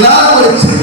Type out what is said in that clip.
lot of times.